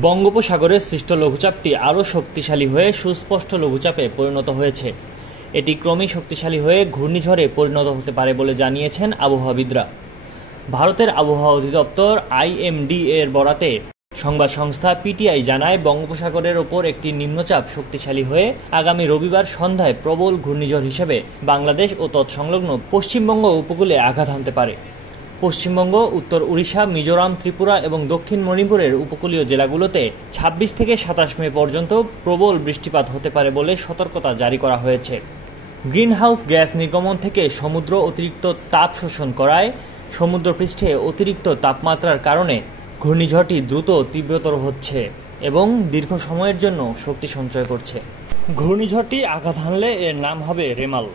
বঙ্গোপসাগরে সৃষ্ট লঘুচাপটি আরও শক্তিশালী হয়ে সুস্পষ্ট লঘুচাপে পরিণত হয়েছে। এটি ক্রমেই শক্তিশালী হয়ে ঘূর্ণিঝড়ে পরিণত হতে পারে বলে জানিয়েছেন আবহাওয়াবিদরা। ভারতের আবহাওয়া অধিদপ্তর IMD এর বরাতে সংবাদ সংস্থা PTI জানায়, বঙ্গোপসাগরের ওপর একটি নিম্নচাপ শক্তিশালী হয়ে আগামী রবিবার সন্ধ্যায় প্রবল ঘূর্ণিঝড় হিসেবে বাংলাদেশ ও তৎসংলগ্ন পশ্চিমবঙ্গ উপকূলে আঘাত হানতে পারে। পশ্চিমবঙ্গ, উত্তর উড়িষ্যা, মিজোরাম, ত্রিপুরা এবং দক্ষিণ মণিপুরের উপকূলীয় জেলাগুলোতে 26 থেকে 27 মে পর্যন্ত প্রবল বৃষ্টিপাত হতে পারে বলে সতর্কতা জারি করা হয়েছে। গ্রিনহাউস গ্যাস নির্গমন থেকে সমুদ্র অতিরিক্ত তাপ শোষণ করায় সমুদ্রপৃষ্ঠে অতিরিক্ত তাপমাত্রার কারণে ঘূর্ণিঝড়টি দ্রুত তীব্রতর হচ্ছে এবং দীর্ঘ সময়ের জন্য শক্তি সঞ্চয় করছে। ঘূর্ণিঝড়টি আঘাত হানলে এর নাম হবে রেমাল।